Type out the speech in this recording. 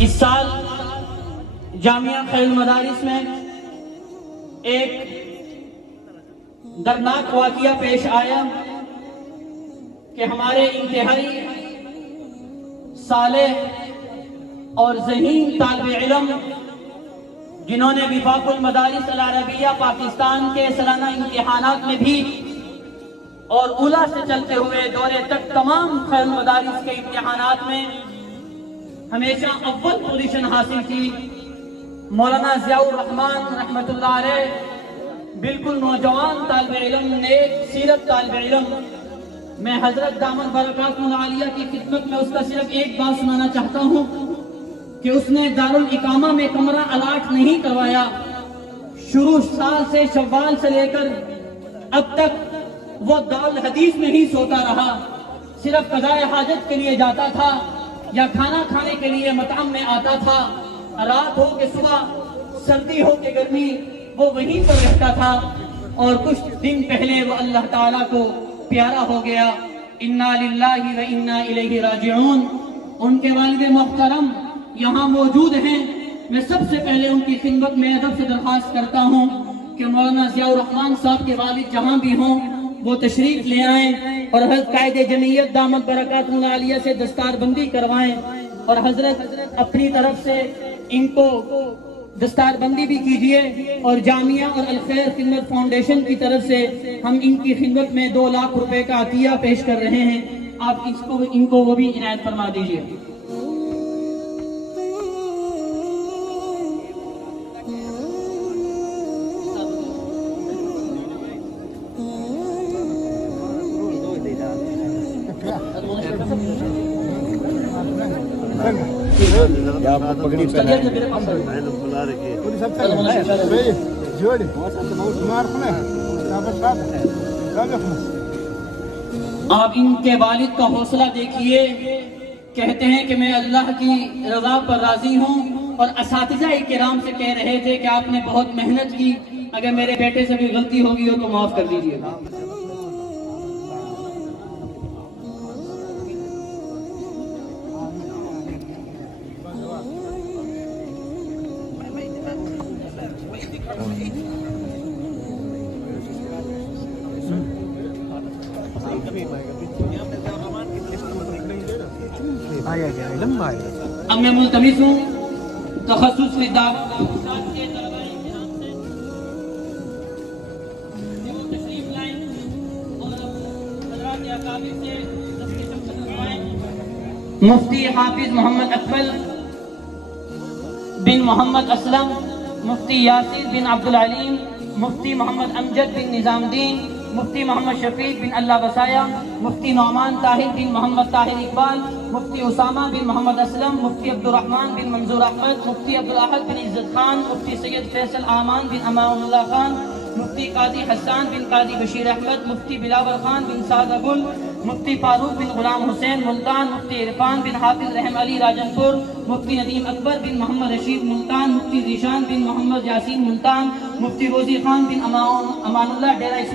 اس سال جامعہ خیر المدارس میں ایک دردناک واقعہ پیش آیا کہ ہمارے انتہائی صالح اور ذہین طالب علم جنہوں نے وفاق المدارس العربیہ پاکستان کے سالانہ امتحانات میں بھی اور اولی سے چلتے ہوئے دورے تک تمام خیر المدارس کے امتحانات میں ہمیشہ اول پوزیشن حاصل کی، مولانا ضیاء الرحمن رحمۃ اللہ علیہ بالکل نوجوان طالب علم، نیک سیرت طالب علم، میں حضرت دامن برکاتہ العالیہ کی خدمت میں اس کا صرف ایک بات سنانا چاہتا ہوں کہ اس نے دارالاقامہ میں کمرہ الاٹ نہیں کروایا۔ شروع سال سے شوال سے لے کر اب تک وہ دارالحدیث میں ہی سوتا رہا، صرف قضاء حاجت کے لیے جاتا تھا یا کھانا کھانے کے لیے مطعم میں آتا تھا، رات ہو کہ صبح، سردی ہو کہ گرمی، وہ وہیں پر رہتا تھا۔ اور کچھ دن پہلے وہ اللہ تعالیٰ کو پیارا ہو گیا۔ انا للہ و انا الیہ راجعون۔ ان کے والد محترم یہاں موجود ہیں، میں سب سے پہلے ان کی خدمت میں ادب سے درخواست کرتا ہوں کہ مولانا ضیاء الرحمن صاحب کے والد جہاں بھی ہوں وہ تشریف لے آئیں اور حضرت قائد جمعیت دامت برکاتہ العالیہ سے دستار بندی کروائیں، اور حضرت اپنی طرف سے ان کو دستار بندی بھی کیجئے، اور جامعہ اور الخیر خدمت فاؤنڈیشن کی طرف سے ہم ان کی خدمت میں 2 لاکھ روپے کا عطیہ پیش کر رہے ہیں، آپ ان کو وہ بھی عنایت فرما دیجئے۔ آپ ان کے والد کا حوصلہ دیکھیے، کہتے ہیں کہ میں اللہ کی رضا پر راضی ہوں، اور اساتذہ کرام سے کہہ رہے تھے کہ آپ نے بہت محنت کی، اگر میرے بیٹے سے بھی غلطی ہوگی ہو تو معاف کر دیجیے گا۔ اب میں ملتمس ہوں تخصص کے تشریف لائیں اور حضرات اکابر سے مفتی حافظ محمد اکمل بن محمد اسلم، مفتی یاسر بن عبد العلیم، مفتی محمد امجد بن نظام الدین، مفتی محمد شفیق بن اللہ بسایا، مفتی نعمان طاہر بن محمد طاہر اقبال، مفتی اسامہ بن محمد اسلم، مفتی عبد الرحمن بن منظور احمد، مفتی عبدالاحد بن عزت خان، مفتی سید فیصل امان بن امان اللہ خان، مفتی قاضی حسان بن قاضی بشیر احمد، مفتی بلاول خان بن سعد ابل، مفتی فاروق بن غلام حسین ملتان، مفتی عرفان بن حافظ رحم علی راجن پور، مفتی ندیم اکبر بن محمد رشید ملتان، مفتی ذیشان بن محمد یاسین ملتان، مفتی روزی خان بن امان اللہ ڈیرہ